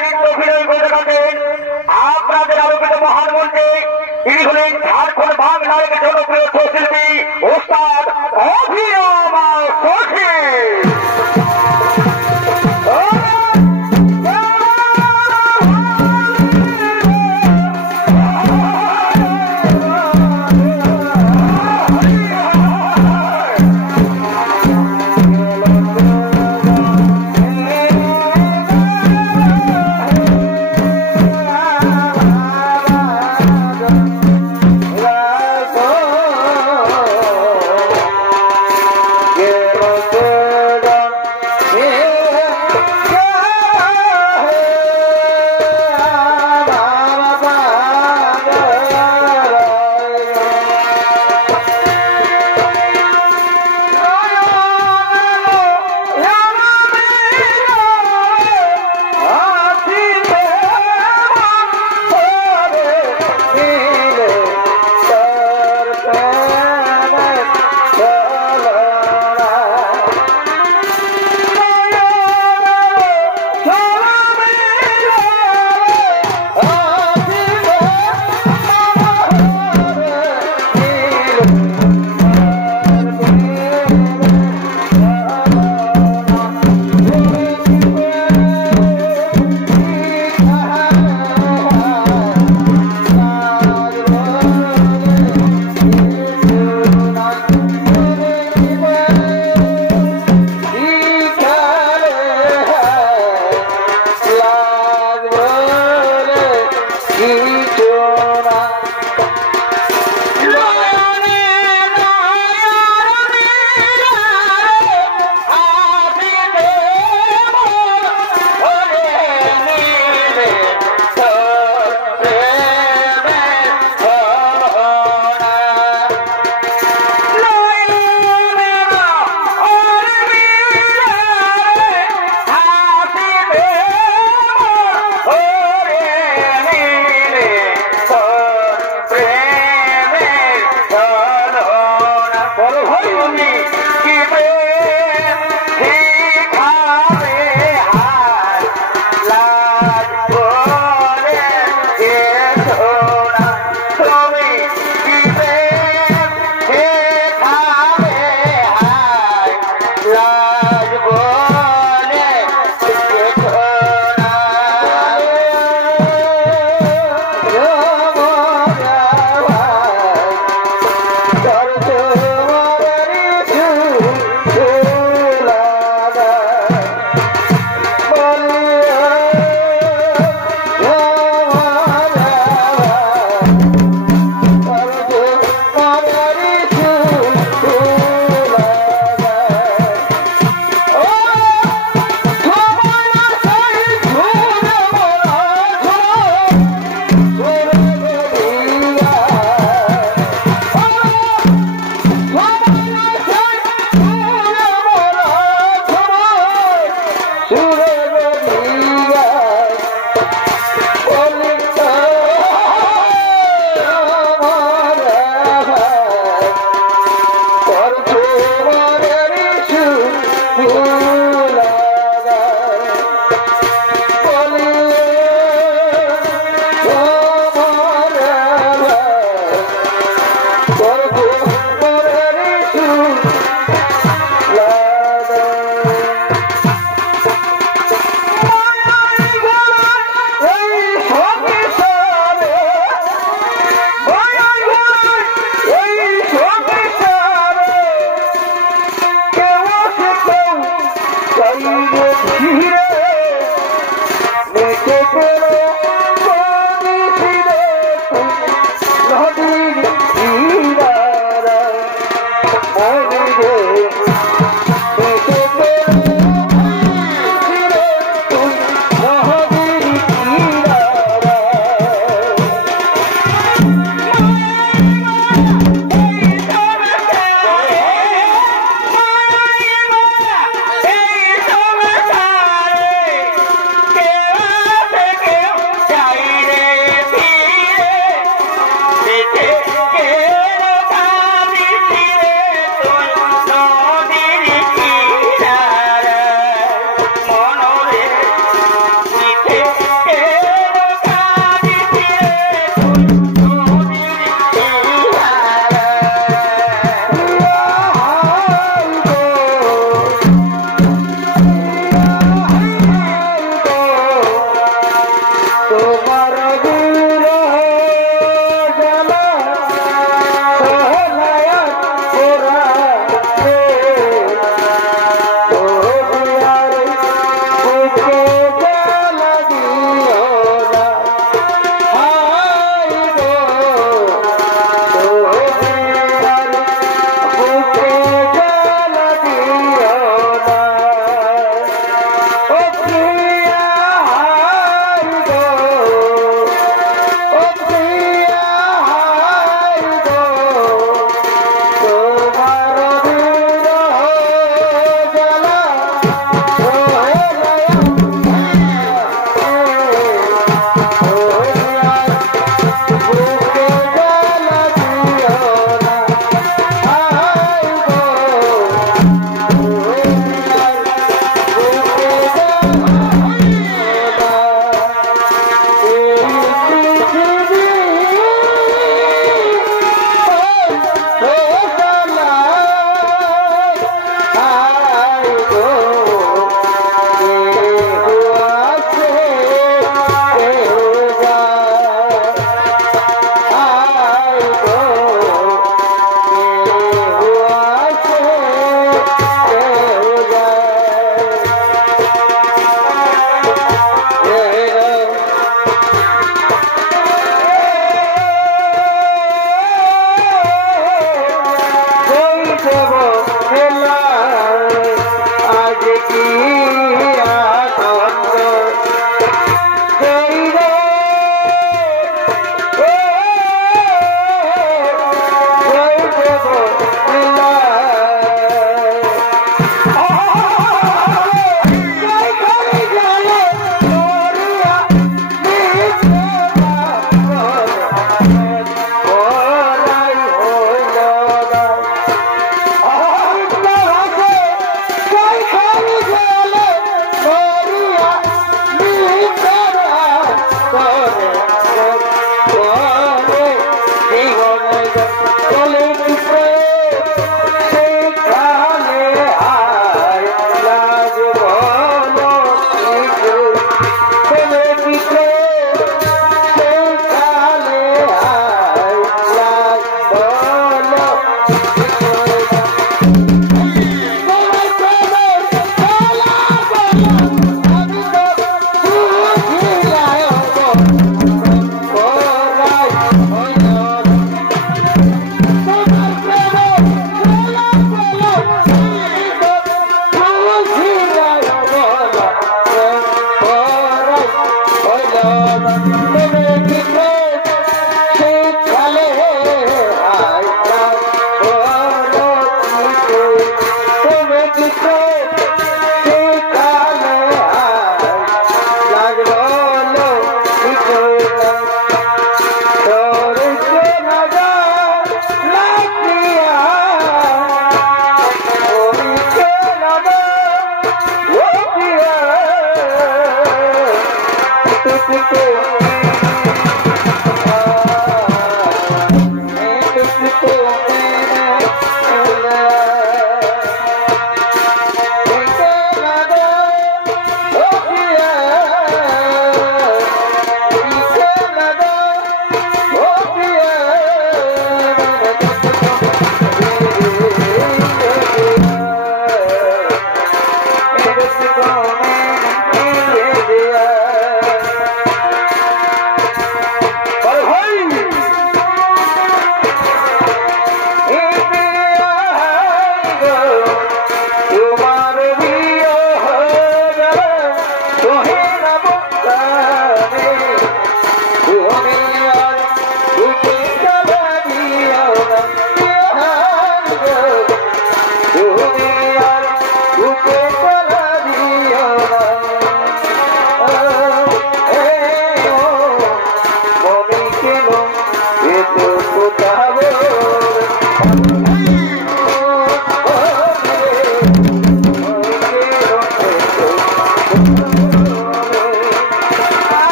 নৃত্য অভিনয় করে থাকেন আপনাদের আলোকিত মহান মঞ্চে তিনি হলেন ঝাড়খণ্ড বাংলার জনপ্রিয় শিল্পী ওস্তাদ অভিনব সখী।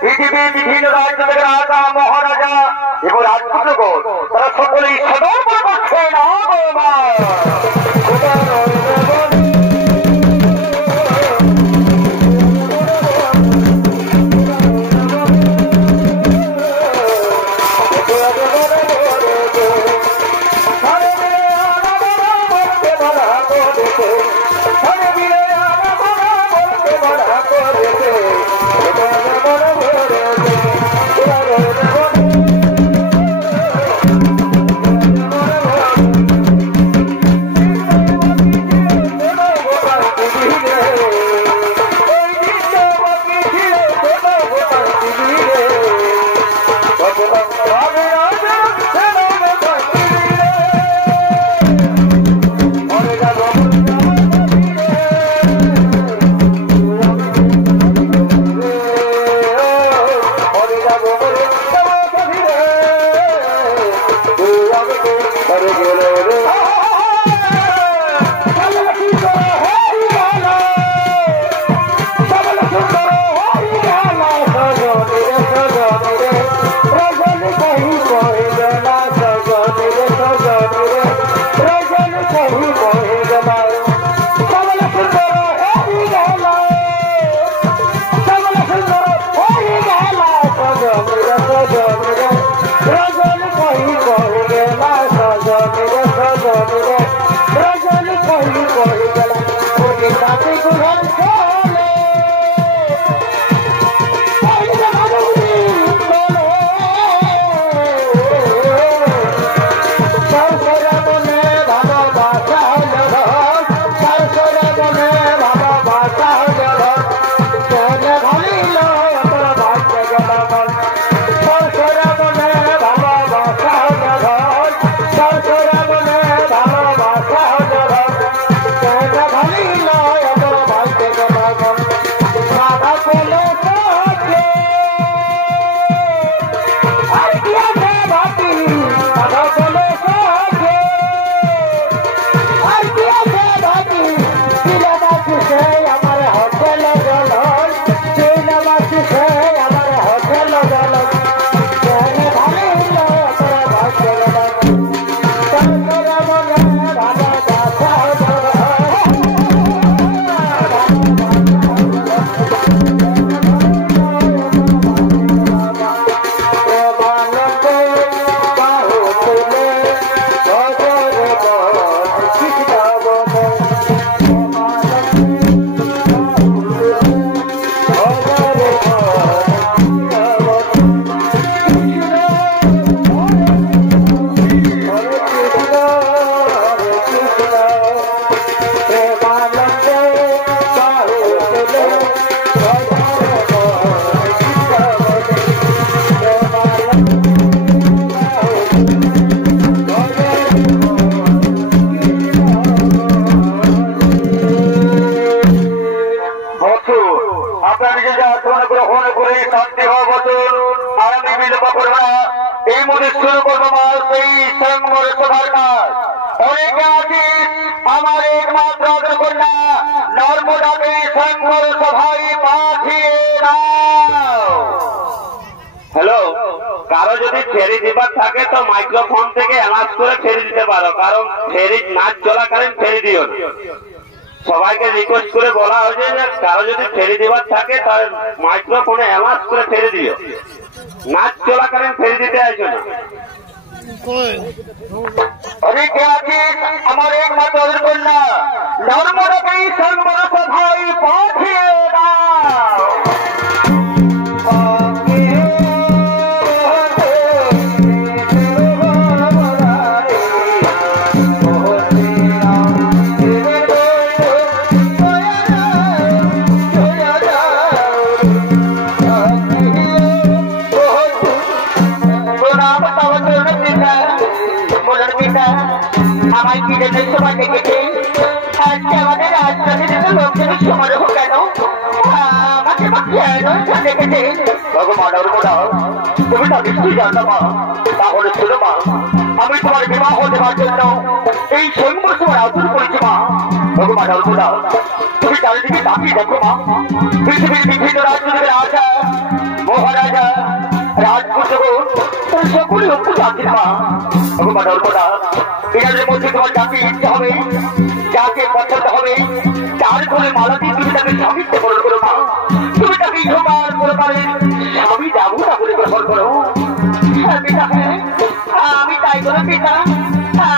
পৃথিবীর বিভিন্ন রাজ্য থেকে রাজা মহারাজা এবং রাজপুত্রগণ তারা সকলেই সদর্প করছে না গো মা। Rajan kahi kahi gela sajan বচন আর আমি বিলম্ব করব না, এই মুহূর্তে শুরু করবো মা সেই স্বয়ংবর সভার কাজ। অনেকে আছিস আমার একমাত্র কন্যা নর্মদাকে স্বয়ংবর সভায় পাঠিয়ে দাও। হ্যালো, কারো যদি ফেরি দিবার থাকে তো মাইক্রোফোন থেকে অ্যানাউন্স করে ফেরি দিতে পারো, কারণ ফেরি নাচ চলাকালীন ফেরি দিও না। সবাইকে রিকোয়েস্ট করে বলা হয়েছে যে কারো যদি ফেরি দিবার থাকে তাহলে মাইক্রোফোনে অ্যানাউন্স করে ফেরি দিও, নাচ চলাকালীন ফেরি দিতে আসবে না। অনেকে আছে আমার একমাত্র কন্যা নর্মদাকে স্বয়ংবর সভায় পাঠিয়ে দাও। আমার কি জন্য সবাই দেখেছে আজকে আমাদের রাজধানীতে লোকজনের সমারোহ কেন আমাকে দেখেছে ভগবান তুমি তো নিশ্চয়ই জানো মা, তাহলে শুনো মা, আমি তোমার বিবাহ দেওয়ার জন্য এই স্বয়ংবর সময় আদর করেছি মা। ভগবান তুমি চারিদিকে তাকিয়ে দেখো মা, পৃথিবীর বিভিন্ন রাজ্য থেকে রাজা মহারাজা রাজপুত্র সকলে উপজাতির মা। ভগবান এনাদের মধ্যে তোমার যাকে ইচ্ছে হবে, যাকে পছন্দ হবে, তার করে মালা দিয়ে তুমি তাকে স্বামীত্ব গ্রহণ করো মা। তুমি তাকে ইহকাল পরকালে স্বামী যাবো না বলে গ্রহণ করো। আমি তাই করো পিতা,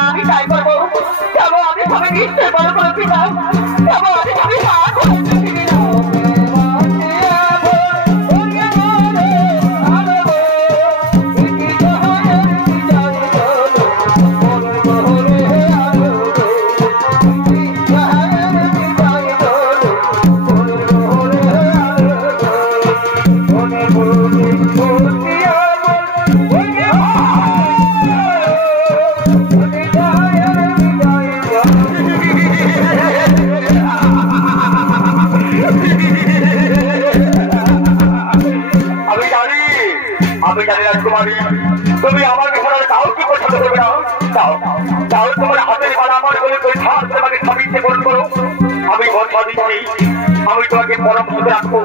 আমি তাই করবো। যাবো আমি স্বামী নিশ্চয় বড় করো পিতা, যাবো আমি স্বামী মা করে তুমি আমার বিছানার তাও কি পছন্দ করবে না? তাও তোমার হাতের মালা আমার বলে তোমাকে স্বামীত্বে গ্রহণ করো। আমি কথা দিচ্ছি আমি তোমাকে পরম সুখে রাখবো,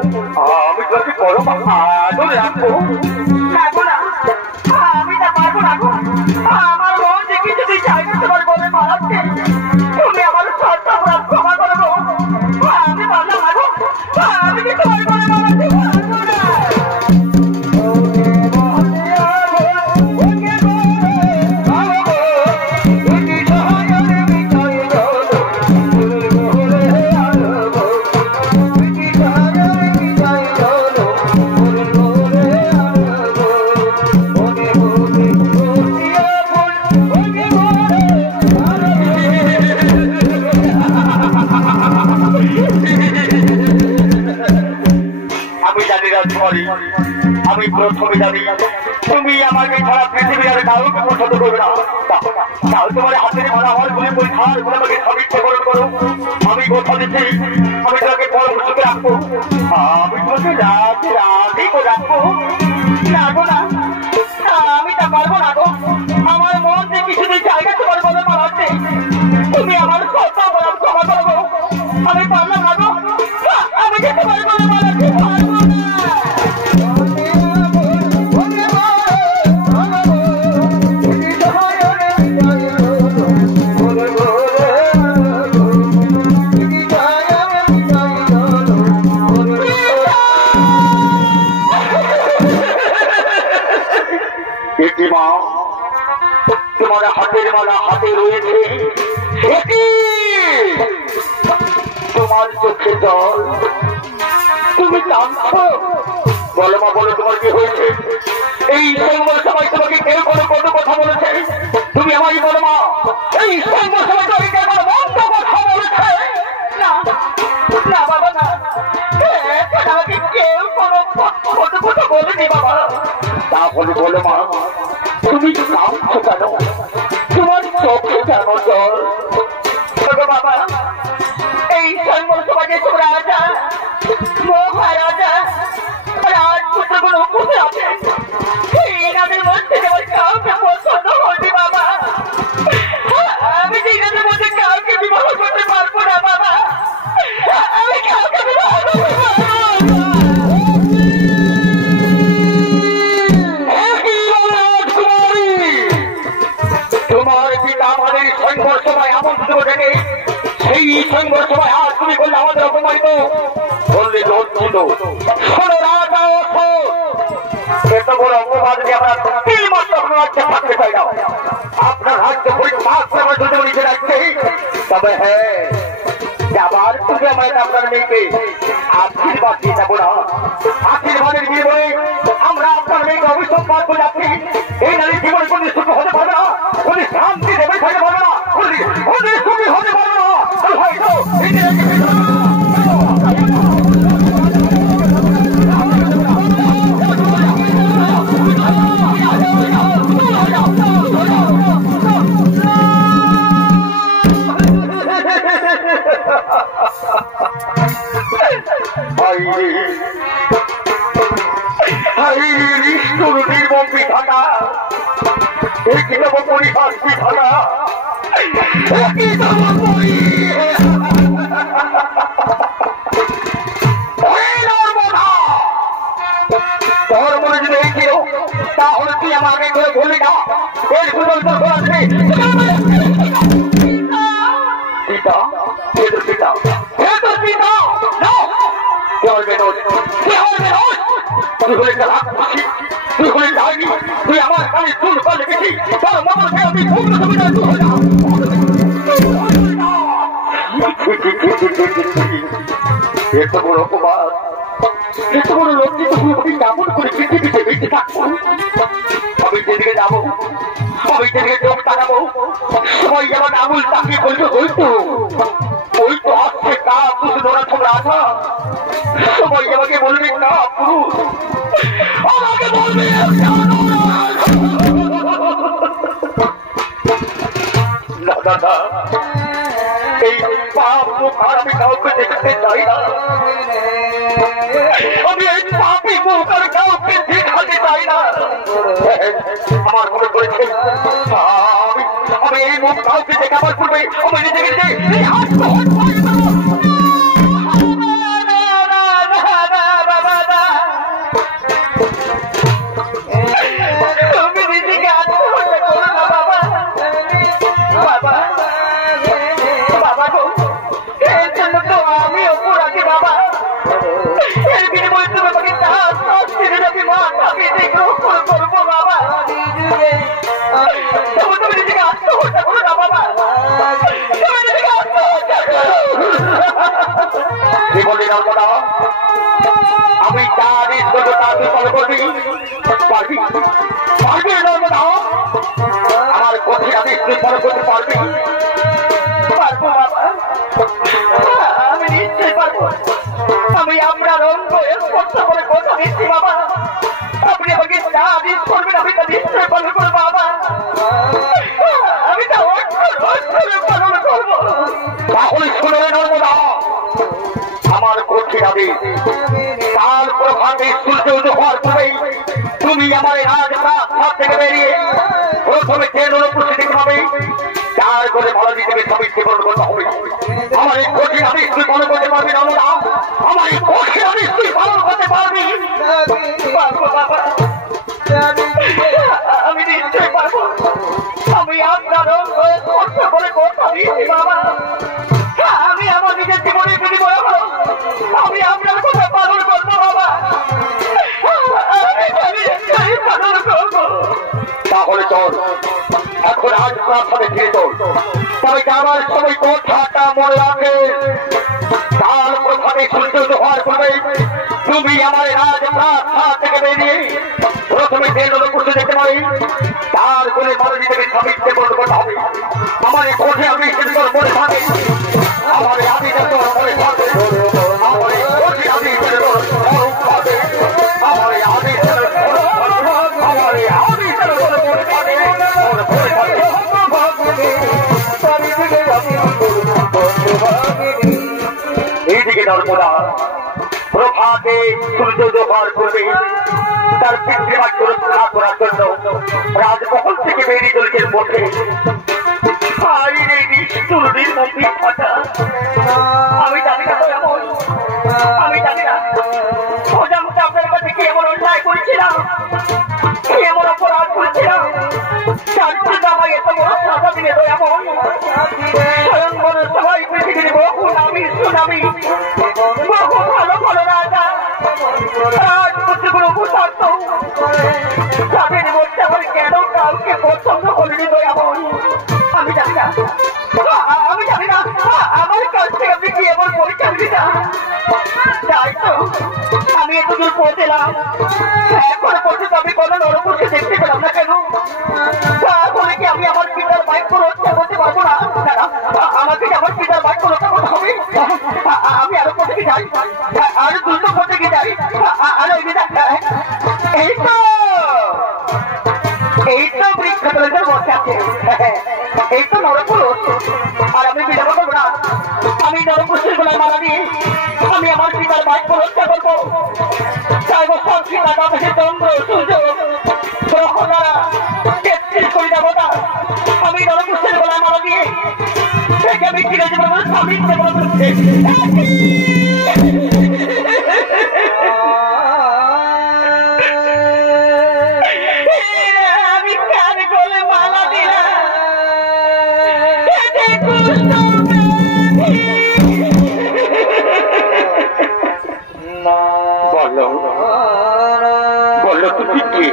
আমি তোমাকে পরম আদরে রাখবো। আমি তা পারবো না গো, আমার মন যে কিছুতেই চাই না তোমার বলে মারাচ্ছে। তুমি আমার সত্য অপরাধ ক্ষমা করো গো, আমি পারলাম না গো, আমি কি তোমার বলে মারাচ্ছি পারবো না। আমি প্রথমে জানি তুমি আমাকে ছাড়া পৃথিবী আর কাউকে পছন্দ করবে না। তাও তোমার হাতের মালা আমার বলে পরীক্ষার বলে আমাকে স্বামীত্ব গ্রহণ করো। আমি কথা দিচ্ছি আমি তোমাকে পরম সুখে রাখবো, আমি তোমাকে রাতে রাখবো। না গো না, আমি তা পারবো না গো, আমার মন যে কিছুতেই জায়গা তোমার বলে মারাচ্ছে। তুমি আমার সত্য অপরাধ ক্ষমা করবো, আমি পারলাম না গো, আমি যে তোমার বলে মারাচ্ছি পারবো না। তোমার হাতের মালা হাতে রয়েছে, তোমার চোখে জল, তুমি জানছো? বলো মা, বলো তোমার কি হয়েছে? এই স্বয়ংবর সভায় তোমাকে কেউ কোনো কত কথা বলেছে? তুমি আমারই বলো মা, এই স্বয়ংবর সভায় তোমাকে কেউ কোনো মন্দ কথা বলেছে? না না বাবা না, আমাকে কেউ কোনো কত কথা বলেনি বাবা। তাহলে বলো মা, তুমি কাঁদছো কেন? তোমার চোখে কেন জল? বাবা, এই স্বয়ংবর সভায় তোমরা রাজা মহারাজা রাজপুত্রগুলো মধ্যে আছে এই নদীর মধ্যে আমার কাউকে পছন্দ হয়নি বাবা। আমি এই নদীর মধ্যে কাউকে বিবাহ করতে পারবো না বাবা। আমি কাউকে বিবাহ করতে পারবো না। তোমার পিতা আমাদের সংঘর্ষ সভায় আমন্ত্রিত থেকে সেই সংঘর্ষ সভায় আজ তুমি বললে আমাদের অপমানিত বললে লজ্জিত। শোনো রাজা এত বড় অপবাদ নিয়ে আমরা তিন মাস আপনার রাজ্যে থাকতে চাই না। আপনার রাজ্য পরিত্যাগ করে আমরা দুটো নিচে রাখতে। তবে হ্যাঁ আবার তুমি আমাদের আপনার মেয়েকে আশীর্বাদ দিয়ে যাবো না। আশীর্বাদের বিনিময়ে আমরা আপনার মেয়েকে অভিশাপ পার করে যাচ্ছি। এই নারীর জীবনে কোনো সুখ হতে পারবে না, কোনো শান্তি দেবে থাকতে পারবে না, কোনো সুখী হতে পারবে না। হয়তো নির্মম বিধাতা একই নব পরিহাস বিধাতা একই নব তোর মনে যদি এই ছিল তাহলে তুই আমাকে কেউ বলি না। এর সুযোগ তোর আসবে পিতা হে তোর পিতা হে তোর পিতা কে হবে নোজ কে হবে নোজ তুই হলে তুই হলে ডাইনি তুই আমার কানে চুল করে গেছি তোর মতকে আমি ভুল সুবিধা তুই হয়ে যাও। এত বড় অপবাদ এত বড় লজ্জিত আমি কেমন করে পৃথিবীতে বেঁচে থাকবো। আমি যেদিকে যাবো আমি যেদিকে চোখ তাকাবো সবাই যেমন আঙুল তাকিয়ে বলবে ওই তো আসছে কা পুরুষ ধরা তোমরা আসা। সবাই আমাকে বলবে না পুরুষ আমাকে বলবে না দাদা এই পাপ মুখ আর আমি কাউকে দেখতে চাই না। আমি এই পাপি মুখ আর কাউকে দেখাতে চাই না। আমার মনে করেছে আমি এই মুখ কাউকে দেখাবার পূর্বে আমি নিজেকে আমি তার তাকে ফলো করবি পারবি পারবি আমার কঠিন আমি ফলো করতে পারবি পারবো বাবা আমি নিশ্চয়ই পারবো। আমি আপনার অঙ্গ স্পর্শ করে কথা দিচ্ছি বাবা আপনি আমাকে যা আদেশ করবেন আমি তা নিশ্চয়ই পালন করবো বাবা। আমি তা পালন করবো। তাহলে শুনে নর্মদা আমার কঠিন আদেশ তার প্রভাবে সূর্য উদয় হওয়ার পূর্বেই তুমি আমার রাজপ্রাসাদ থেকে বেরিয়ে প্রথমে ট্রেন অনুপস্থিত দেখতে হবে তার করে ভালো দিতে সবই জীবন করতে হবে। আমার এই কঠিন আদেশ তুই পালন করতে পারবি নর্মদা আমার এই কঠিন আদেশ তুই পালন করতে পারবি বাবা আমি নিশ্চয়ই পারবো। আমি আপনার অঙ্গ স্পর্শ করে কথা দিয়েছি বাবা আমি আমার নিজের জীবনে বিনিময় হলো আমি আপনার কথা পালন করবো বাবা পালন করবো। তাহলে চল এখন আজ প্রার্থনে ফিরে চল তবে যাওয়ার সময় কথাটা মনে রাখে তার প্রভাবে সূর্য হওয়ার পূর্বে তুমি আমার রাজপ্রাসাদ থেকে বেরিয়ে প্রথমে ট্রেন অনুপস্থিত দেখতে পাই তার কোলে মানুষ থেকে সাবিত্রে বলতে হবে আমার এই কোঠে আমি মনে থাকে আমার আমি মনে থাকে আমার এই কোঠে আমি এইদিকে নর্মদা আগে সূর্য দোহার করবে তার পিতৃমাকে রক্ষা করার জন্য রাজমহল থেকে বেরিয়ে চলেছে পথে। আমি জানি না এমন, আমি জানি না প্রজামতে আপনার কাছে কি এমন অন্যায় করেছিলাম, কি এমন অপরাধ করেছিলাম যার জন্য আমায় এত বড় সাজা দিলে এমন। স্বয়ং বড় সবাই পৃথিবীর বহু নামি সুনামি বহু ভালো ভালো রাজা রাজপুত্রগুলো ভূষার্থ তাদের মধ্যে আমার কেন কাউকে পছন্দ করিনি তো এমন। আমি জানি না, আমি জানি না আমার কাছ থেকে আপনি কি এমন পরীক্ষা দিলি না। তাই তো আমি এতদূর পৌঁছলাম, এখন পর্যন্ত আমি কোনো নরপুরকে দেখতে পেলাম না কেন। তাহলে কি আমি আমার পিতার বাইক রক্ষা করতে পারবো না? আমাকে কি আমার পিতার বাইক রক্ষা করতে হবে? আমি আরো কোথায় কি যাই, আরো দ্রুত কোথায় কি যাই, আরো এই তো এই তো বৃক্ষতলের বসে আছে, এই তো নরপুরুষ। আর আমি বিলম্ব করবো না, আমি নরপুরুষের গোলায় মালা দিয়ে আমি আমার পিতার বাইক রক্ষা করবো। চাইব সব পিতা বাতাসে চন্দ্র সূর্য গ্রহ দ্বারা ৩৩ কোটি দেবতা আমি নরপুরুষের গোলায় মালা দিয়ে থেকে আমি ফিরে যাবো স্বামী। বলো তুমি কি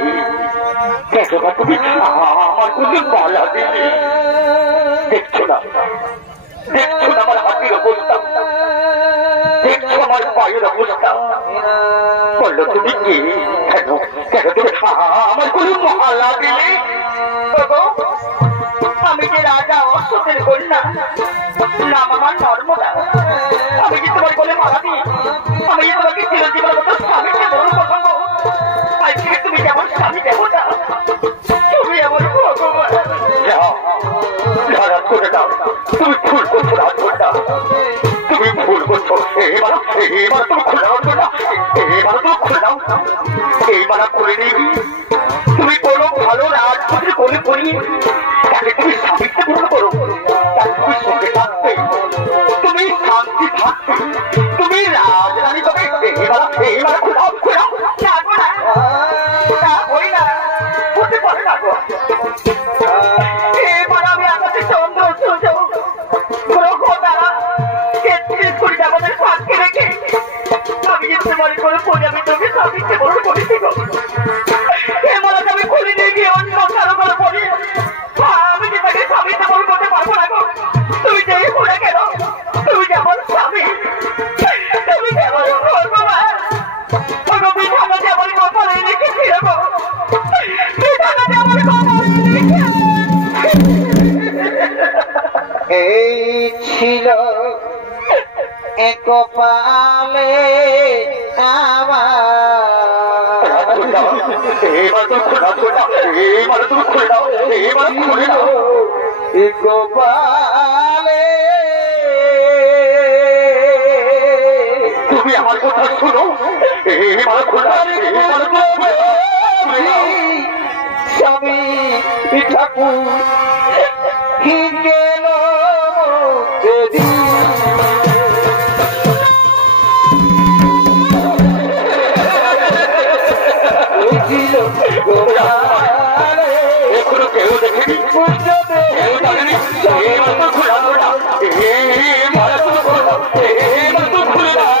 তুমি আমার কোনো মালা দিলে দেখছো না, দেখছো না আমার হাতের অবস্থা, দেখছো আমার পায়ের অবস্থা। বললো তুমি কি কেন কেন তুমি আমার কোনো মালা দিলে? আমি যে রাজা অশ্বতের কন্যা, নাম আমার নর্মদা। আমি যে তোমার বলে মারা দিই, আমি যে তোমাকে চিরজীবনের মতো স্বামীকে বড় পছন্দ। আজকে তুমি যেমন স্বামী দেবতা, তুমি এমন ভগবান। রাজ করে দাও, তুমি ভুল করছো রাজ করে দাও, তুমি ভুল করছো। এবার এবার তুমি খুলে দাও না, এবার তুমি খুলে দাও, এইবার করে নিবি। তুমি কোনো ভালো রাজপুত্র করে করিয়ে তাকে তুমি স্বামীকে পূর্ণ করো, তাকে তুমি সুখে থাকবে, তুমি শান্তি থাকবে, তুমি রাজরানী তবে। এবার এবার খুলাও খুলাও যাবো না, ওই না হতে পারে না। এবার আমি আকাশে চন্দ্র সূর্য গ্রহ দ্বারা ৩৩ কোটি দেবতার সাক্ষী রেখে আমি যে তোমার কোনো প্রজাপতি তোকে স্বামীকে বড় করে দিব। এবার আমি খুলে দিয়ে গিয়ে অন্য কারো করে পড়ি, আমি যে তাকে স্বামীতে বড় করতে পারবো না। তুমি যে খুলে কেন, তুমি যেমন স্বামী, তুমি যেমন ভগবান, বিধানা যেমন কথা রেখে ফিরবো, বিধানা যেমন কথা রেখে। এই ছিল একপালে আমার, এবার তুমি খোলা খোলা, এবার তুমি খুলে দাও, এবার খুলে দাও একপালে। তুমি আমার কথা শুনো, এবার খোলা, এবার স্বামী ঠাকুর গেল এখনো কেউ দেখেনি, কেউ জানেনি। এবার তো খোলা খোলা, এবার তো খোলা, এবার তো খুলে দাও।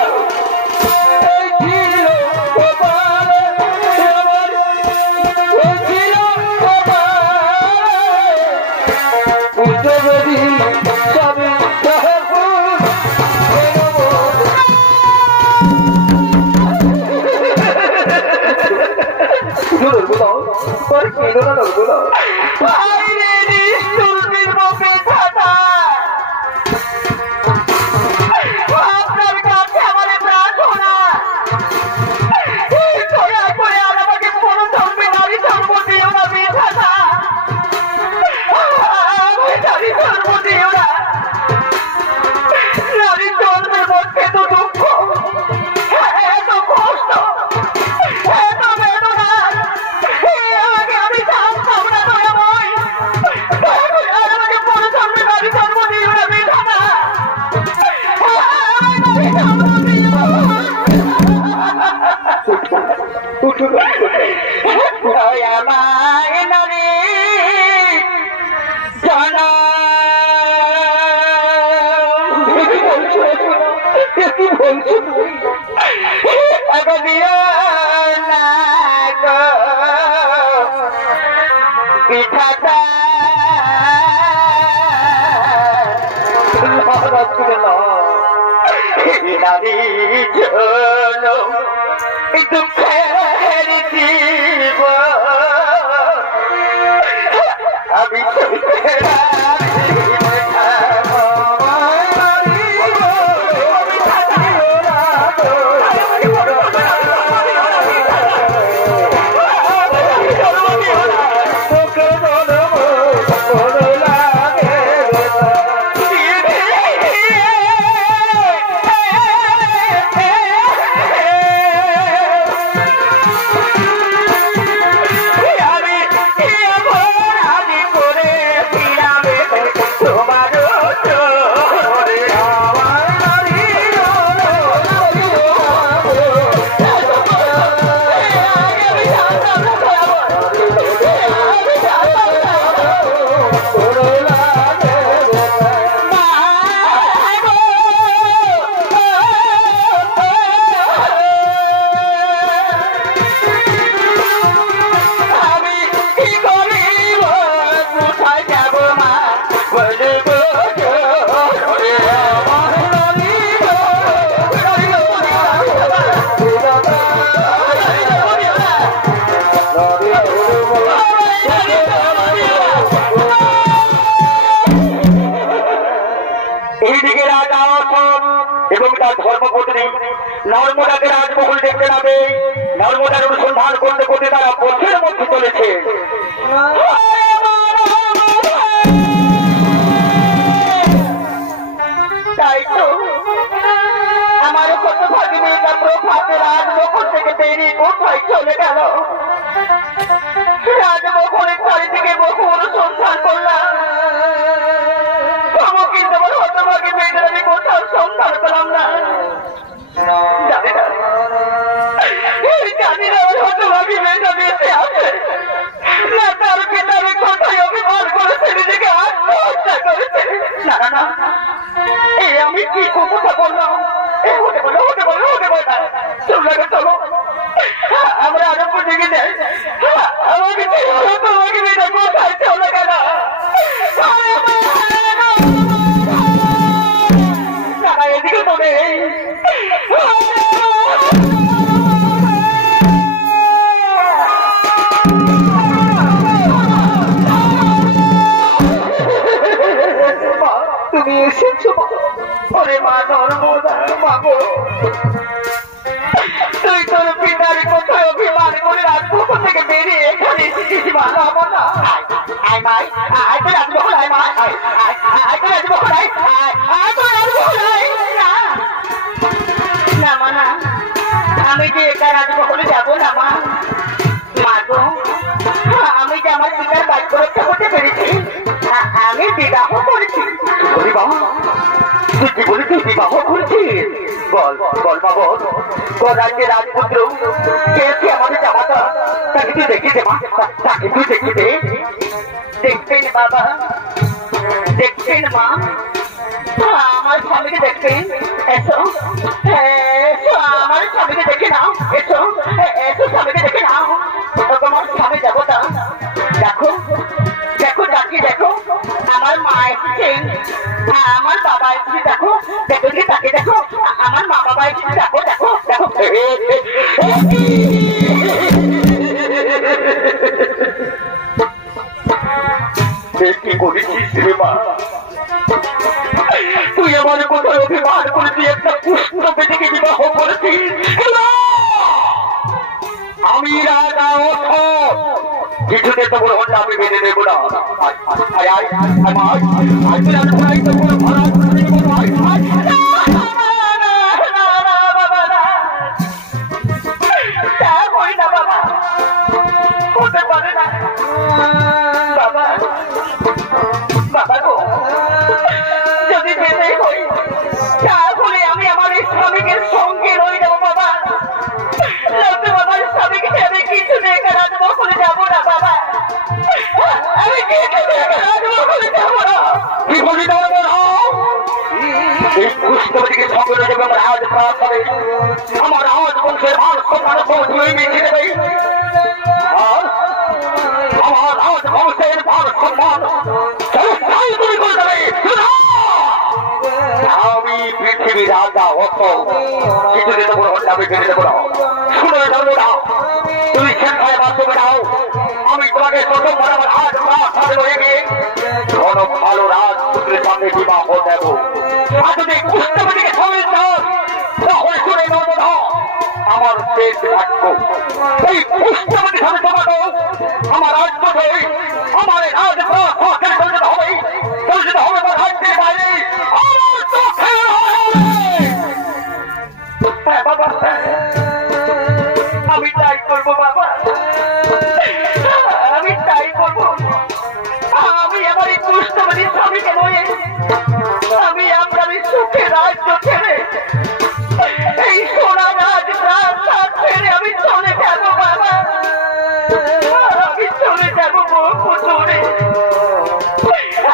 আপনার কাছে আমার প্রার্থনা, দয়া করে আমাকে কোনো ধর্মে নারী ধর্ম দিও না বিধাতা, নারী ধর্ম দিও না। নারী ধর্মের মধ্যে তো দুঃখ, এত আমায় নারী জানা কি বলছো না পিঠাটা নারী জন্য দুঃখের জীব আমি ধর্মপত্নী নর্মদাকে রাজমহল দেখতে যাবে। নর্মদার অনুসন্ধান করতে করতে তারা পথের মধ্যে চলেছে। তাই তো আমারও কত ভাগী মেয়েটা প্রভাতে রাজমহল থেকে বেরিয়ে কোথায় চলে গেল। রাজমহলের চারিদিকে বহু অনুসন্ধান করলাম, কিন্তু আমার হতভাগী মেয়েটার আমি কোথাও সন্ধান পেলাম না। জানি না আমার হতভাগী মেয়েটা বেঁচে আছে না তার পিতারে কোথায় অভিমান করেছে, নিজেকে আত্মহত্যা করেছে। না না না, এই আমি কি কথা বললাম? হতে বলো হতে বলো হতে বল না, চলো চলো আমরা আরো দিকে যাই। আমাকে হতভাগী মেয়েটা কোথায় চলে গেল? এদিকে তো নেই। তুমি এসেছো? ওরে মা নর্মদা, মাগো তুই তোর পিতার কোথায় অভিমান করে রাজমহল থেকে বেরিয়ে এখানে এসেছিস? ভালো আমার না আয় মাই আয় তো রাজমহল, আয় মা আয় তো রাজমহল, আয় তো রাজমহল। না মা না, আমি যে একা রাজমহলে যাবো না মা। মাগো আমি যে আমার পিতার কাজ রক্ষা করতে পেরেছি, আমি বিবাহ করেছি। তুই কি বলি তুই বিবাহ করেছিস? বল বল মা বল, কোন রাজ্যের রাজপুত্র কে আমাদের জামাতা? তাকে তুই দেখিতে মা, তাকে তুই দেখিতে। দেখবেন বাবা, দেখবেন মা, আমার স্বামীকে দেখবেন। এসো এসো আমার স্বামীকে দেখে নাও, এসো এসো স্বামীকে দেখে নাও। তোমার স্বামী দেবতা, দেখো দেখো তাকিয়ে দেখো, আমার মা এসেছেন, আমার বাবা এসেছে, দেখো দেখো কি তাকিয়ে দেখো, আমার মা বাবা এসেছে, দেখো দেখো দেখো। কি করেছিস রে মা? তুই আমার কোথায় অভিমান করেছিস? একটা পুষ্ট পেটিকে বিবাহ করেছিস। আমি রাজা ওঠো, কিছুতে তো বড় হন্ডা আমি বেঁধে দেবো না। হতে পারে না বাবা, বাবা গো, যদি যেতে হই তাহলে আমি আমার স্বামীকে সঙ্গে রয়ে যাবো বাবা। আমার স্বামীকে আমি কিছু নেই রাজমহলে যাবো না বাবা। তুমি মিশে দেবে আমার রাজ বংশের মান সম্মান তুমি করে দেবে। আমি পৃথিবীর রাজা হত কিছু দিতে বলো আমি ফিরে দেবো না। শুনে যাবো না তুমি সেখানে মাধ্যমে নাও আমি তোমাকে প্রথম আমার হাত সাথে রয়ে গিয়ে কোন ভালো রাজপুত্রের সঙ্গে বিবাহ দেব। আর যদি কুষ্ঠপতিকে সঙ্গে চাও তাহলে শুনে নেব না আমার শেষ বাক্য এই কুষ্ঠপতির সাথে তোমাকে আমার রাজপথে আমার রাজপথ পরিচিত হবে তার রাজ্যের বাইরে আমার চোখে বাবা আমি তাই করবো বাবা আমি তাই করবো। আমি আমার এই কুষ্ঠপতির স্বামীকে নয় আমি আপনার সুখে রাজ্য ছেড়ে এই সোনা রাজ ছেড়ে আমি চলে যাবো বাবা। আমি চলে যাবো বহু দূরে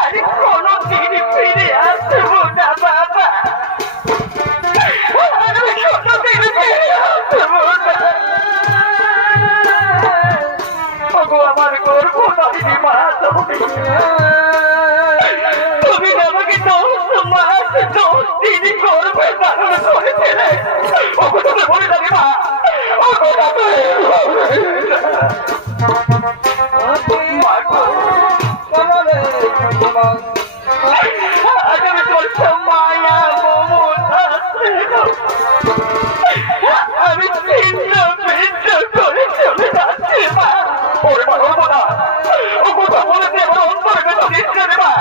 আরে কোনদিন ফিরে আসবো না বাবা। আমি কোনদিন ফিরে আসবো না। আমার গর্ভধারিণী মা তুমি আমাকে 10 মাস 10 দিন গর্ভে ধারণ করে ফেলে তুমি বলে যাবে মা আমি করছো মায়া মমতা আমি ছিন্ন ভিন্ন করে চলে যাচ্ছি মা। ওরে মা বলবো না ও কথা বলেছে আমার অন্তরে বেটা দিচ্ছে রে মা।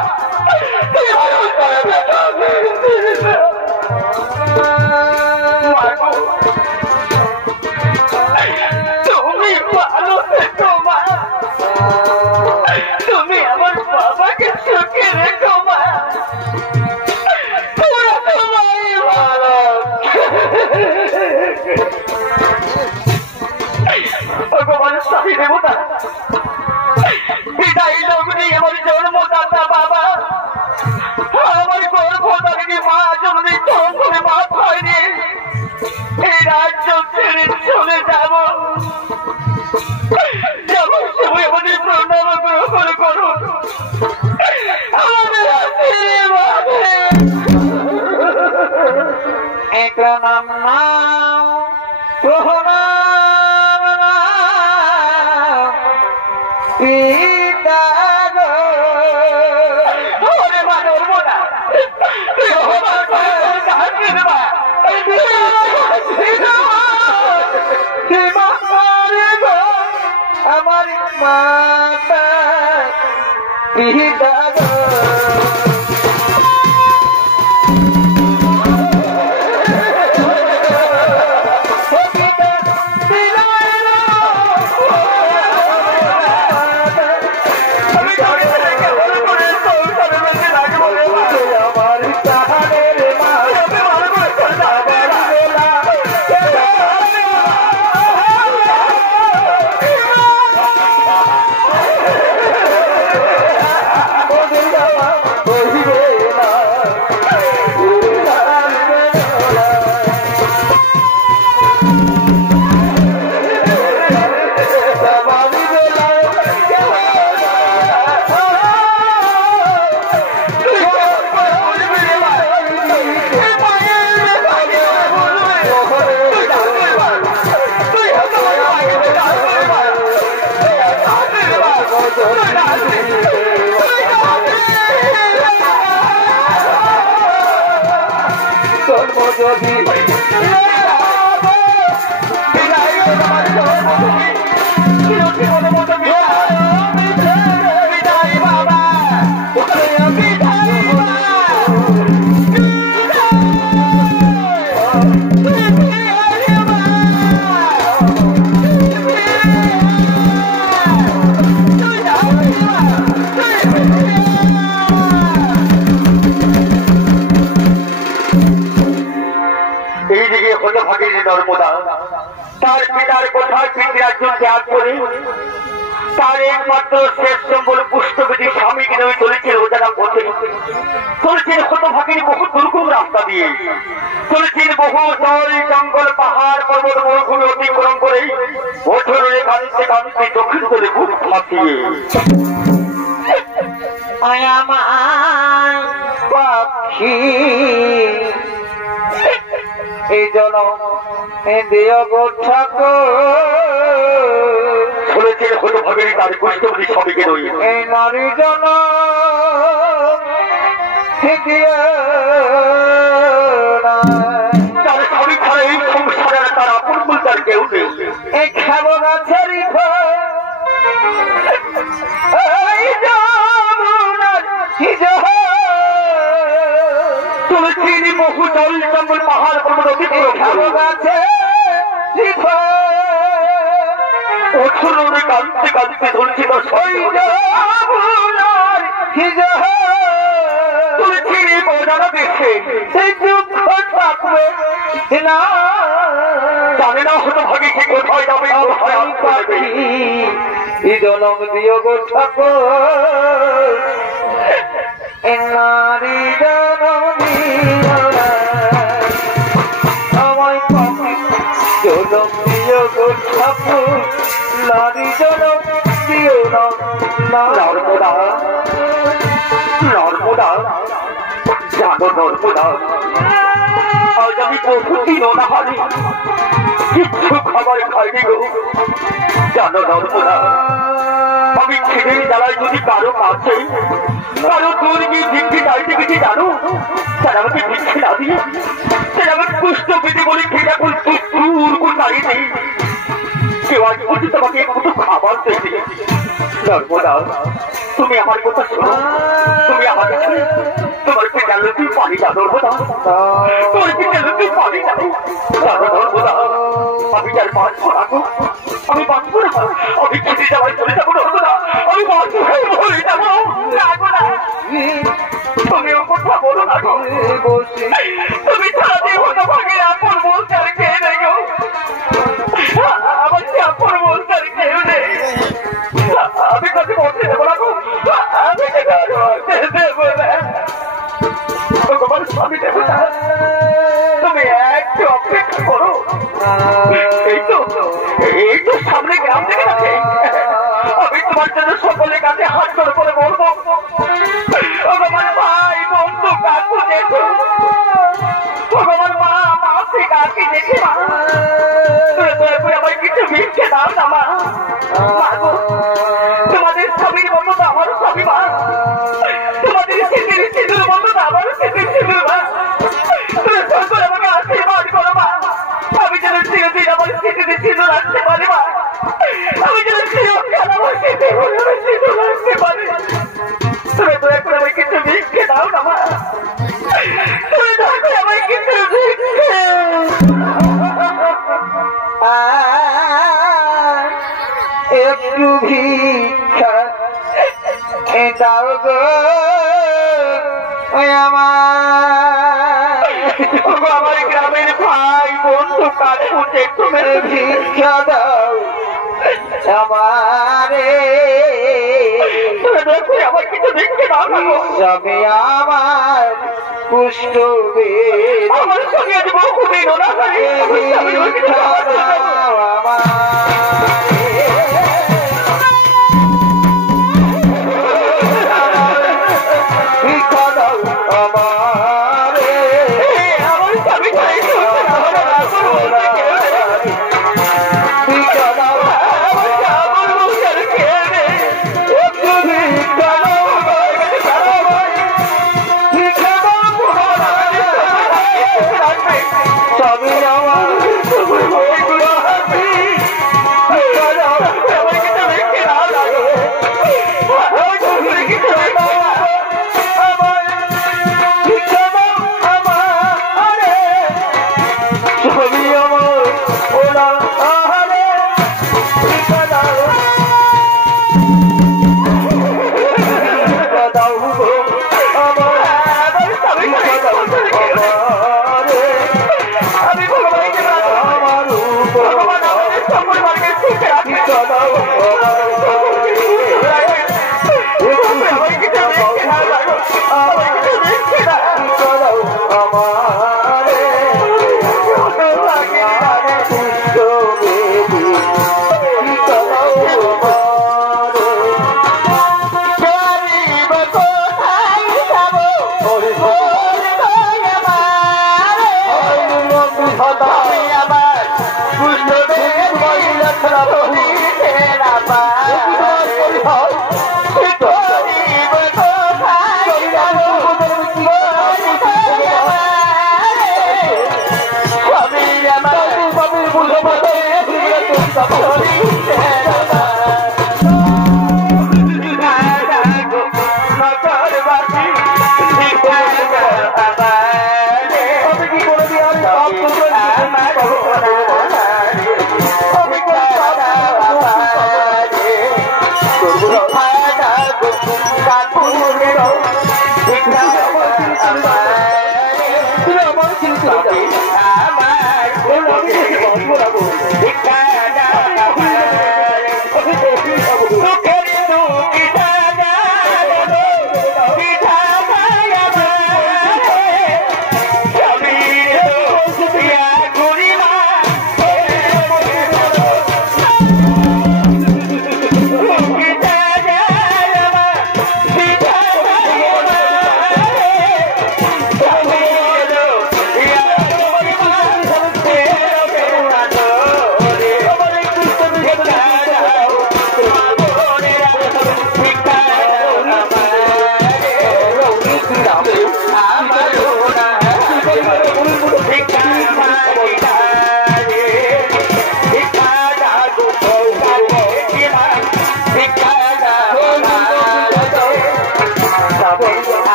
তুমি ভালো থেকো মা তুমি আমার বাবাকে সুখে রেখো মা। তোরা সবাই ভালো ভগবান স্বামী দেবতা বিদায় লগ্নি আমার জন্মদাতা বাবা আমার গর্ভধারিণী মা জন্মে চরণে মাপ হয়নি এই রাজ্য ছেড়ে চলে যাব সবাই আমাদের প্রণাম গ্রহণ করুন আমাদের একটা নাম নাম আমার মাতা পিতা তার পিতার কোথায় পৃথিবীর ত্যাগ করে তার একমাত্র শেষ সম্বল পুষ্টবিধি স্বামীকে নিয়ে চলেছিল যারা পথে চলেছেন হতভাগিনী বহু দুর্গম রাস্তা দিয়ে চলেছেন বহু জল জঙ্গল পাহাড় পর্বত মরুভূমি অতিক্রম করে বছরে কাঁদতে কাঁদতে দক্ষিণ করে বুক ফাঁসিয়ে পাখি এই জনম দিও গো ঠাকুর চলেছেন হতভাগিনী তার পুষ্টবিধি স্বামীকে নিয়ে এই নারী জনম তার স্বামী ছাড়া এই সংসারে তার আপন বলতার কেউ নেই এই খাবো গাছের চলেছেন বহু জল জঙ্গল পাহাড় পর্বত খাবো গাছে কাঁদতে কাঁদতে ধরছি তো জানে না হতো ভাগে কি কোথায় যাবে জনম দিও গো ঠাকুর নারী জনম আমায় পাখি জনম দিও গো ঠাকুর নারী জনম দিও না নর্মদা নর্মদা জানো নর্মদা আজ আমি বহুদিন অনাহারি কিচ্ছু খাবার খাইনি গো জানো নর্মদা আমি ছেড়ে জ্বালায় যদি কারো কাছে কারো দূর গিয়ে ভিক্ষি চাইতে গেছি জানো তারা আমাকে ভিক্ষি না দিয়ে তারা আমার পুষ্ট পেতে বলে খেলা করতে দাঁড়িয়ে নেই কেউ আজ পর্যন্ত আমাকে একটু খাবার পেয়েছে নর্মদা তুমি আমার কথা শোনো তুমি আমাকে তোমার পেটালে তুই পানি যা নর্মদা তোমার পেটালে তুই পানি জানো জানো নর্মদা আমি যার বাঁচবো না আমি বাঁচবো না আমি খেতে যাওয়ার চলে যাবো নর্মদা আমি বাঁচবো মরে যাবো তুমি ও কথা বলো না তুমি সারাদিন হতো ভাগে আপন বলতে আর খেয়ে নেই গো আমার যে আপন বলতে আর কেউ নেই আমি কাছে বলতে দেবো না গো আমি দেবো না ভগবান স্বামী দেবো না তুমি একটু অপেক্ষা করো এই তো সামনে গ্রাম থেকে আছে আমি তোমার জন্য সকলের কাছে হাত করে করে বলবো ভগবান ভাই বন্ধু কাকু দেখো ভগবান মা মাসি কাকি দেখে মা আমার কিছু ভিক্ষে দাও না মা তোমাদের স্বামীর মতো তো আমারও স্বামী মা তোমাদের স্মৃতির সিঁদুর মতো তো আমারও স্মৃতির সিঁদুর মা তুমি সকল আমাকে আশীর্বাদ করো মা আমি যেন চিরদিন আমার স্মৃতিতে সিঁদুর আসতে পারি মা আমি যেন চিরকাল আমার স্মৃতি সিঁদুর আসতে পারি তুমি দয়া করে আমাকে কিছু ভিক্ষে দাও না মা তুমি দয়া করে আমাকে কিছু ভিক্ষে একটু ভিক্ষা দাও গো আমার গ্রামের ভাই বন্ধু কাকু একটু ভিক্ষা দাও আমারে আমার কিছু ভিক্ষে দাও না সবে আমার পুষ্ট আমার সঙ্গে বহু দিন ভিক্ষা দাও আমার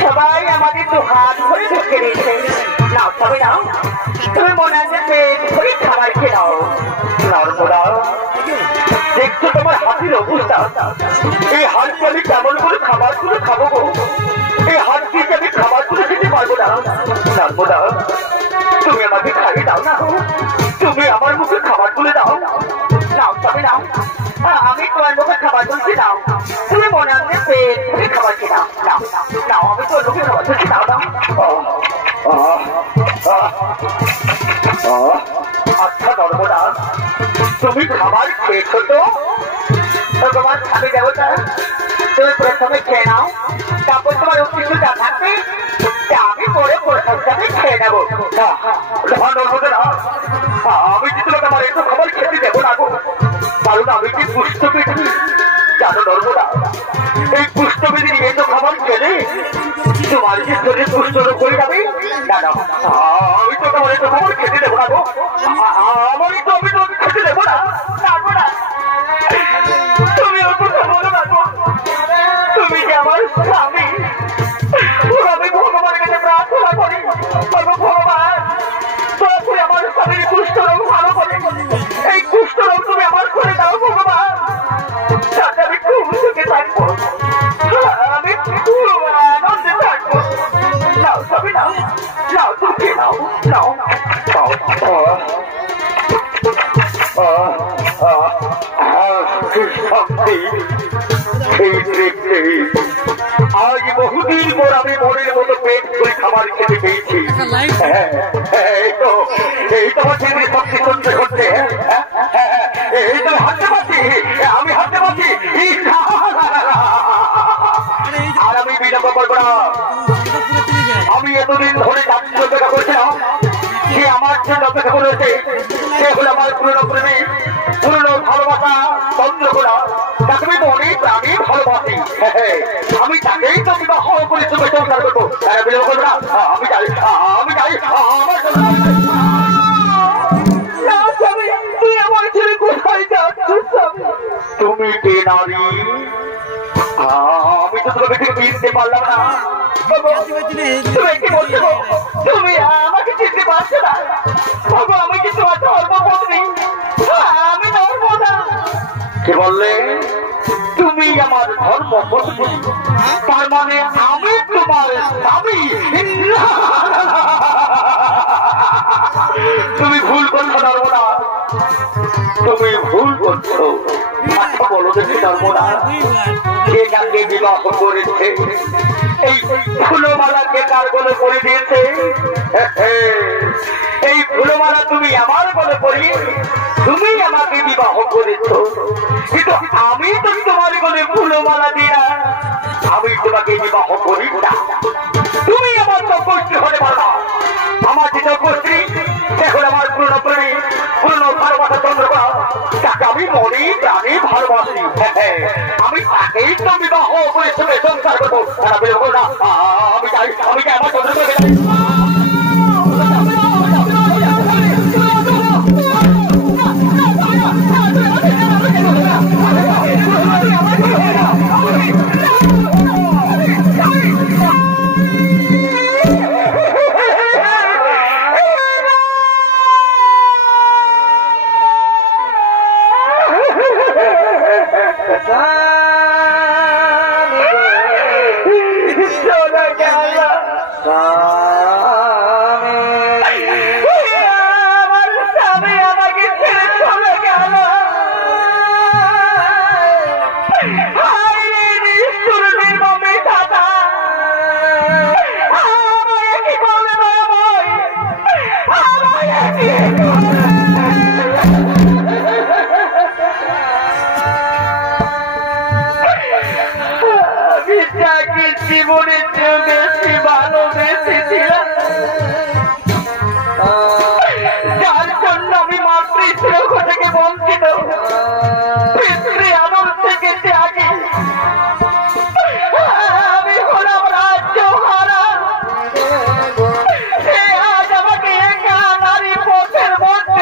সবাই আমাদের তো হাত ধরে ঢুকে দিচ্ছে নাও তবে নাও তুমি মনে আছে পেট ধরে খাবার খেয়ে নাও নাও দেখছো তোমার হাতির অবস্থা এই হাতকে আমি কেমন করে খাবার গুলো খাবো গো এই হাত দিয়ে আমি খাবার গুলো খেতে পারবো না নার্মদা তুমি আমাকে খাইয়ে দাও না তুমি আমার মুখে খাবার গুলো দাও নাও তবে নাও আমি তোমার মুখে খাবার বলছি নাও তুমি মনে আছে পেট ধরে খাবার খেয়ে নাও না আমি তো লোকের অথচ দাও না। আচ্ছা ধর্মদাস, তুমি খাবার খেয়েছো তো? ভগবান স্বামী দেবতা, তুমি প্রথমে খেয়ে নাও, তারপর তোমার কিছু যা থাকবে আমি পরে প্রসাদ খেয়ে নেবো। আমি কি তোমাকে আমার একটু খাবার খেতে দেবো না গো? কারণ আমি কি পুষ্টবিধি জানো নর্মদা? এই পুষ্টবিধি নিয়ে তো খাবার খেলে তোমার কি শরীর পুষ্ট রোগ হয়ে যাবে? না না, আমি তো তোমার একটু খাবার খেতে দেবো না গো। আমি তোমাকে খেতে দেবো না। তুমি ওর কথা বলো না গো, তুমি যে আমার স্বামী। আমি ভগবানের কাছে প্রার্থনা করি, ভগবান তুমি আমার স্বামীর কুষ্ঠ রোগ ভালো করে, এই কুষ্ঠ রোগ তুমি আমার করে দাও ভগবান, যাতে আমি খুব সুখে থাকবো, আমি খুব আনন্দে থাকবো। নাও স্বামী নাও, নাও তুমি নাও, নাও আজ বহুদিন পর আমি মনের মতো পেট করে খাবার খেতে পেয়েছি। এই তো আমার ছেলে সত্যি সত্যি হচ্ছে, এই তো হাঁটতে পারছি, আমি হাঁটতে পারছি। আর আমি বিলম্ব করবো না, আমি এতদিন ধরে চাকরি অপেক্ষা করছিলাম, যে আমার জন্য অপেক্ষা করেছে সে হলো আমার পুরনো প্রেমী, পুরনো ভালোবাসা চন্দ্রকোনা, তাকে আমি মনে প্রাণী ভালোবাসি। আমি তাকেই তো বিবাহ করে তুমি সংসার করবো। বিলম্ব করবো না, আমি যাই, আমি যাই। আমার তুই আমার ছেলে কোথায় যাচ্ছ? তুমি কে নারী? আমি তো তোমাকে ঠিক চিনতে পারলাম না। তুমি কি বলছো? তুমি আমাকে চিনতে পারছো না? আমি কি তোমার ধর্মপত্নী? আমি ধর্মদা। কি বললে? তুমি আমার ধর্মপত্নী? তার মানে আমি তোমার স্বামী? তুমি ভুল করছো ধর্মদা, তুমি ভুল করছো। আচ্ছা বলো দেখি ধর্মদা, কে কাকে বিবাহ করেছে? এই ফুলমালাকে কার বলে করে দিয়েছে? এই ফুলমালা তুমি আমার বলে পড়ি, তুমি আমাকে বিবাহ করেছ, কিন্তু আমি তো তোমার বলে ফুলমালা দিয়া আমি তোমাকে বিবাহ করি না। তুমি আমার নবস্ত্রী হতে পারো না। আমার যে নবস্ত্রী এখন আমার পুরনো প্রেমী, পুরনো ভালোবাসা চন্দ্রকোনা, তাকে আমি মনে প্রাণী ভালোবাসি। আমি তাকেই তো বিবাহ করে তুমি সংসার করবো। আমি চাই, আমি চাই আমার চন্দ্রকোনা যাই। জীবনের চেয়ে বেশি ভালোবেসেছিলাম, যার জন্য আমি মাতৃস্নেহ থেকে বঞ্চিত, পিতৃ আদর থেকে ত্যাগী, আমি হলাম রাজ্য হারা। সে আজ আমাকে একা নারী পথের মধ্যে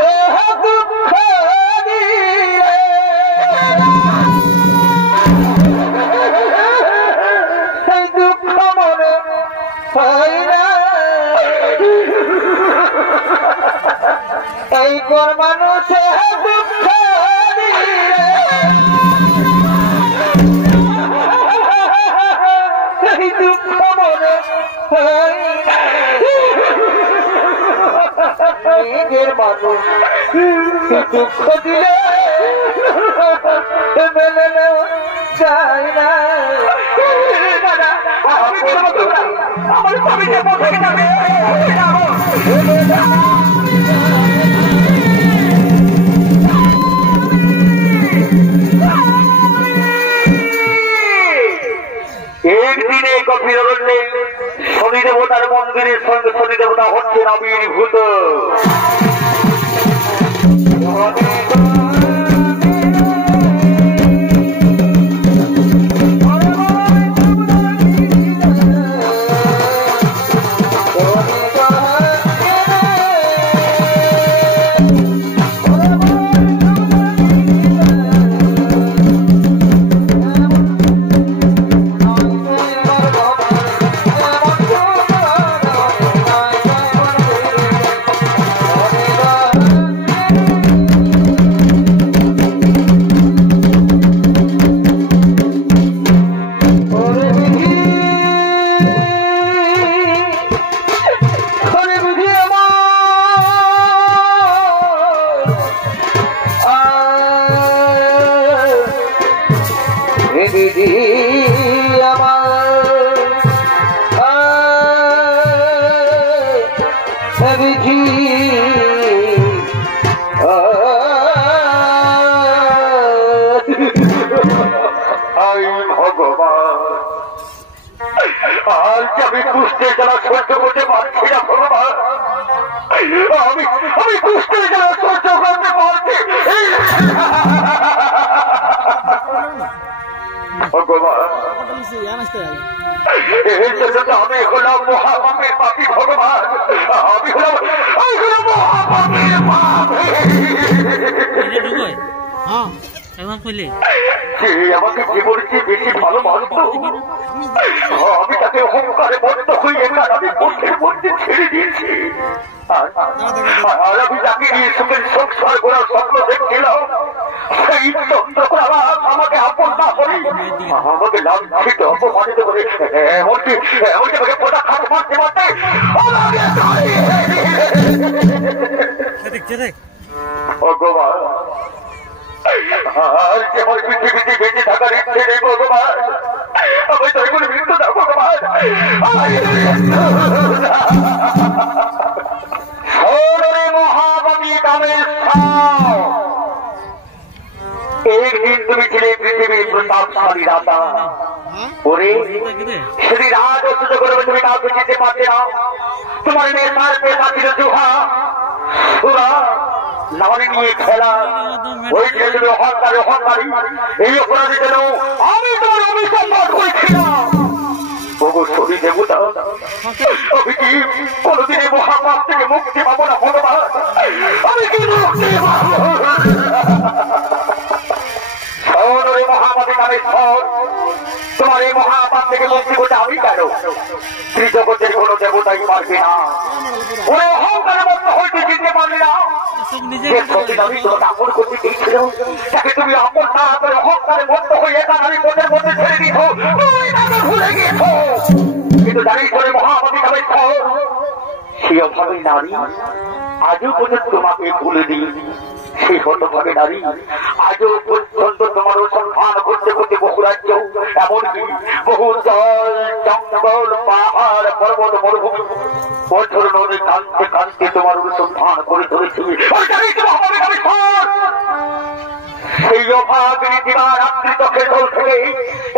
সে দুঃখ দিয়ে সেই দুঃখ মনে হয় না এই কোন মানুষে দুঃখ দিয়ে সেই দুঃখ মনে হয় না নিজের মানুষ দুঃখ দিলে মেলে নেওয়া যায় না আমার স্বামীকে কোথায় যাবে একদিনে গভীর অরণ্যে শনি দেবতার মন্দিরের সঙ্গে শনি দেবতা হচ্ছেন আবির্ভূত আমি কুষ্ঠের জ্বালা সহ্য করতে পারছি না ভগবান আমি কুষ্ঠের জ্বালা সহ্য করতে পারছি ভগবান এই জন্য আমি হলাম মহাপাপের পাপী ভগবান আমি হলাম মহাপাপের পাপী আমাকে জীবনের চেয়ে বেশি ভালোবাসত আমি তাকে অহংকারে বদ্ধ হয়ে আমি পথের মধ্যে ছেড়ে দিয়েছি আর আমি তাকে নিয়ে সুখের সংসার করার স্বপ্ন দেখছিলাম সেই চন্দ্রকর আমাকে আপন না করে আমাকে লাঞ্ছিত অপমানিত করে এমনকি আমাকে পোটা খাট মারতে মারতে ভগবান আর কেমন পৃথিবীতে বেঁচে থাকার ইচ্ছে নেই ভগবান আমি তো এগুলো মৃত্যু দাও ভগবান মহাবলী কামেশ্বর একদিন তুমি ছিলে পৃথিবীর প্রতাপশালী রাজা ওরে শ্রী রাজ অসুস্থ করে তুমি কাউকে যেতে পারতে না তোমার নেতার পেশা ছিল জুহা ওরা নারী নিয়ে খেলা ওই ছেলে অহংকারী এই অপরাধী যেন আমি তোমার অভিসম্মান করেছিলাম ওগো শরী দেবতা আমি কি কোনদিন এই মহাপাপ থেকে মুক্তি পাবো না ভগবান আমি কি মুক্তি পাবো মহাপাপী কামেশ্বর তোমার এই মহাপাপ থেকে মুক্তি করতে আমি কেন ত্রিজগতের কোন দেবতাই পারবে না ওরা অহংকারে মত হইতে চিনতে পারবে না আপন করতে চেয়েছিল তাকে তুমি আপন না করে অহংকারে মত হয়ে আমি মনের মধ্যে ছেড়ে দিত ভুলে গিয়েছ কিন্তু জানিস করে মহাপাপী কামেশ্বর সেই অভাবে নারী আজও পর্যন্ত তোমাকে ভুলে দিই সেই হতভাবে নারী আজও পর্যন্ত তোমার অনুসন্ধান করতে করতে বহু রাজ্য এমনকি বহু জল জঙ্গল পাহাড় পর্বত মরুভূমি বছর নদী কাঁদতে কাঁদতে তোমার অনুসন্ধান করে ধরেছি সেই অভাবে দিবারাত্রি চোখের জল থেকে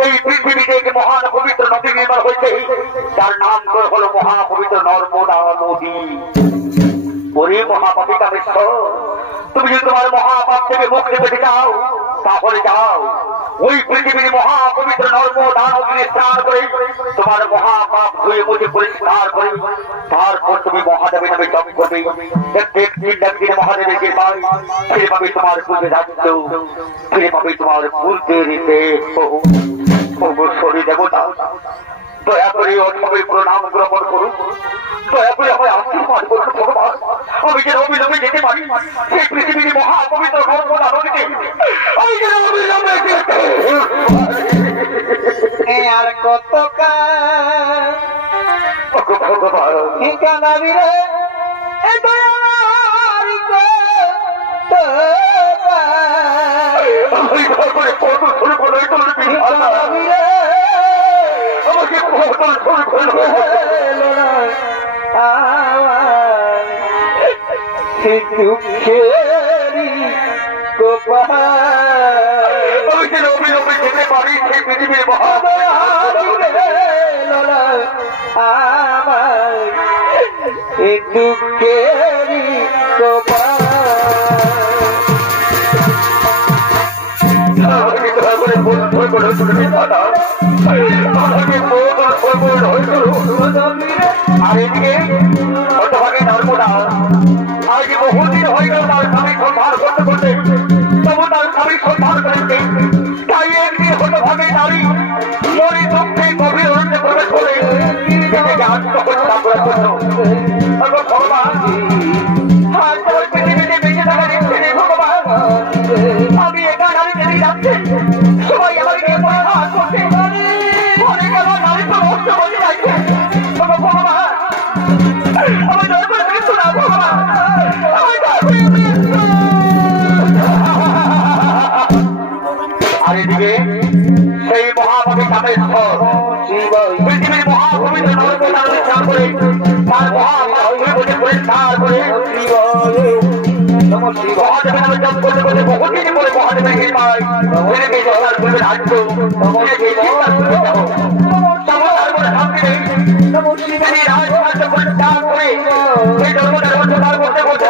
এই পৃথিবীতে এক মহান পবিত্র নদী নির্মাণ হয়েছে যার নাম হলো মহাপবিত্র নর্মদা নদী ওরে মহাপাপী কামেশ্বর, তুমি যদি তোমার মহাপাপ থেকে মুক্তি পেতে চাও তাহলে যাও ওই পৃথিবীর মহাপবিত্র নর্মদা নদীতে স্নান করে তোমার মহাপাপ ধুয়ে মুছে পরিষ্কার করে তারপর তুমি মহাদেবের নামে জপ করবে। একদিন মহাদেবের কৃপায় ফিরে পাবে তোমার পূর্বে রাজ্য, ফিরে পাবে তোমার পূর্বের দেহ। শরীর দেবতা দয়া করে ওঠবে প্রণাম গ্রহণ করুন, দয়া করে আমায় আশীর্বাদ করুন ভগবান। আমি যেন অবিলম্বে যেতে পারি সেই পৃথিবীর মহাপবিত্র নর্মদা নদীতে, আমি যেন অবিলম্বে যেতে। আর কত ঠিকানা রে দুঃখেরি আমি যেন অবিলম্বে যেতে পারি সেই পৃথিবীর দুঃখেরি আর এদিকে হতভাগে নর্মদা আজ বহুদিন হয়ে গেল তার স্বামী সন্ধান করতে করতে, তবু তার স্বামী সন্ধান করেছে। তাই একদিন হতভাগে নারী মরি দুঃখে গভীর অরণ্যে প্রবেশ করে নিজেকে আত্মহত্যা করার জন্য। ভগবান আর তোমার পৃথিবীতে বেঁচে থাকার ইচ্ছে নেই ভগবান, আমি একা নারী যেতে যাচ্ছে সবাই আমাকে পরিহাস করছে, অনেক আমার নারী তো নষ্ট হয়ে যাচ্ছে। ভগবান আমি দয়া করে মৃত্যু না ভগবান, আমি দয়া করে মৃত্যু। আর এদিকে সেই মহাপাপী কামেশ্বর পৃথিবীর মহাপবিত্র নর্মদা নদী স্নান করে তার মহাপাপ পরিষ্কার করে মহাদেবের নামে জপ করতে করতে বহুদিন পরে মহাদেবের কৃপায় রাজ্য তিনি রাজরাজ্য পরিষ্কার করে সেই নর্মদার অন্ধকার করতে করতে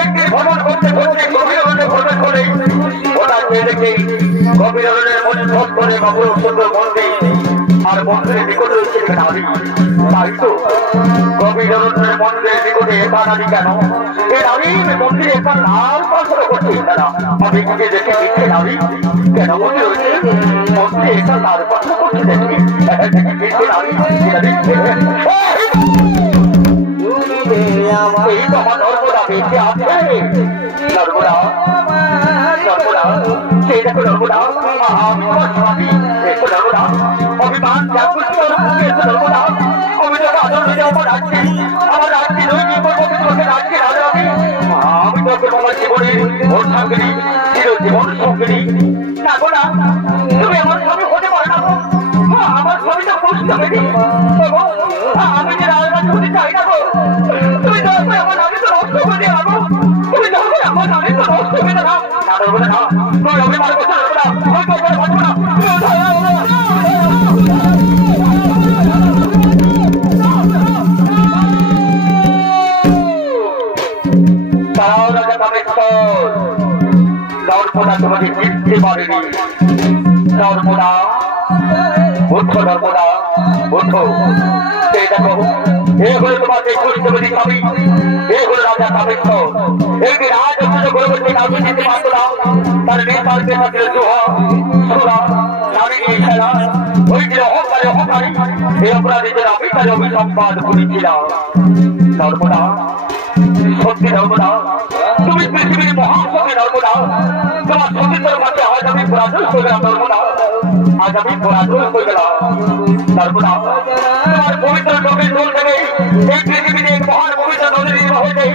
একদিন ভ্রমণ করতে করতে গভীর অরণ্যে প্রবেশ করে ওটা দেখে গভীর অরণ্যের মধ্যে ধ্বস করে বাবুর সুন্দর মন্দির আর মন্দিরের নিকটে রয়েছে নারী। তাই তো গভীর অরণ্যের মন্দিরের নিকটে একা নারী কেন? এই নারী মন্দিরে একা নাম পাথর করছে তারা। আমি বুঝে দেখে দেখে নারী কেন মন্দির রয়েছে মন্দিরে একা নাম পাথর করছে দেখি নারী দেখছে এই তো আমার নর্মদা বেঁচে আছে। নর্মদা নর্মদা সেই দেখো নর্মদা আমি তোমার স্বামী এসো নর্মদা অভিমান ত্যাগ করছি নর্মদা আমি তোকে আদর হয়ে যাবো রাজ্যে আমার রাজ্যে নই কি করবো তোমাকে রাজ্যে রাজা আমি তোকে আমার জীবনের ওর সঙ্গী চিরজীবন সঙ্গী না গো না তুমি আমার স্বামী হতে পারো না আমার স্বামীটা বুঝতে পারি আমি যে রাজরাজ হতে চাই না গো তুমি দয়া করে আমার নামে তো নষ্ট করে দিয়ে রাখো তুমি দয়া করে আমার নামে তো নষ্ট করে না বলে না তুমি অভিমান করছো না আমি তো করে ভাববো না তারাও রাজা কামেশ্বর নর্মদা তোমাকে জিততে পারেনি। নর্মদা উঠো নর্মদা উঠো সেই দেখো এ হলো তোমাকে কুষ্ঠবতী স্বামী, এ হলো রাজা কামেশ্বর। একটি রাজ গর্ভবতী কাউকে যেতে পারতো না, তার নেতার পেশা ছিল জুহা সুরা নারী নিয়ে খেলা ওই ছিল অহংকারে অহংকারী এই অপরাধীদের আমি তার অভিসম্পাদ করেছিলাম। নর্মদা সত্যি নর্মদা তুমি পৃথিবীর মহাসতী নর্মদা তোমার সতীত্বের কাছে আজ আমি পরাজয় করে গেলাম। নর্মদা আজ আমি পরাজয় করে গেলাম। নর্মদা তোমার পবিত্র নদীর জল থেকে এই পৃথিবীর এক মহান পবিত্র নদী নির্বাহ হয়েছে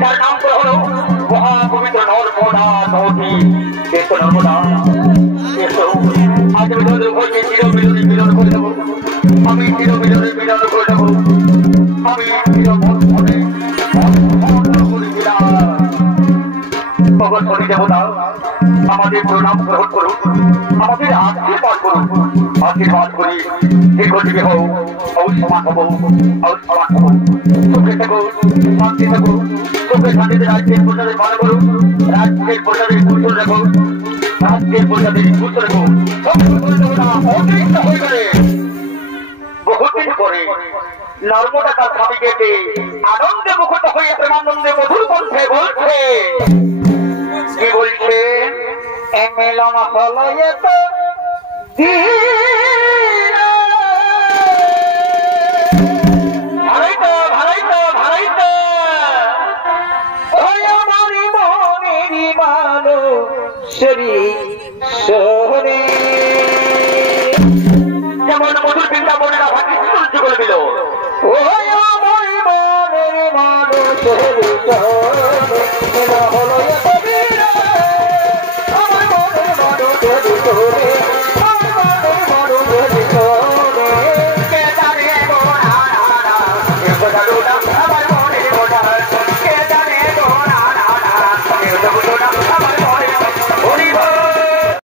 তার নাম তো হলো মহাপবিত্র নর্মদা নদী। এসো নর্মদা এসো আজ আমি তোমাদের বলছি চির মিলনে মিলন করে দেবো, আমি চির মিলনে মিলন করে দেবো, আমি চির মনে দেবতা আমাদের প্রণাম গ্রহণ করুন, আমাদের আশীর্বাদ করুন। আশীর্বাদ করি দীর্ঘজীবী হও, অসমান হবো, অসমান হবো, সুখে থেকো, শান্তি থেকো, সুখে শান্তিতে রাজ্যের প্রজাদের ভালো করো, রাজ্যের প্রজাদের সুস্থ রেখো, রাজ্যের প্রজাদের সুস্থ রেখো। অতিরিক্ত হয়ে গেলে বহুদিন পরে নর্মদা স্বামী কেটে আনন্দে মুখত হয়ে প্রেমানন্দে মধুর কণ্ঠে বলছে, কি বলছে? মিলন হলো এত ভালোই তো ভালোই তো ভালোই তো আমারি মনেরই মানুষেরই শহরে যেমন মধুর বৃন্দাবনের আভাকে সূর্য করে দিল। ওই আমারি মনেরই মানুষেরই শহরে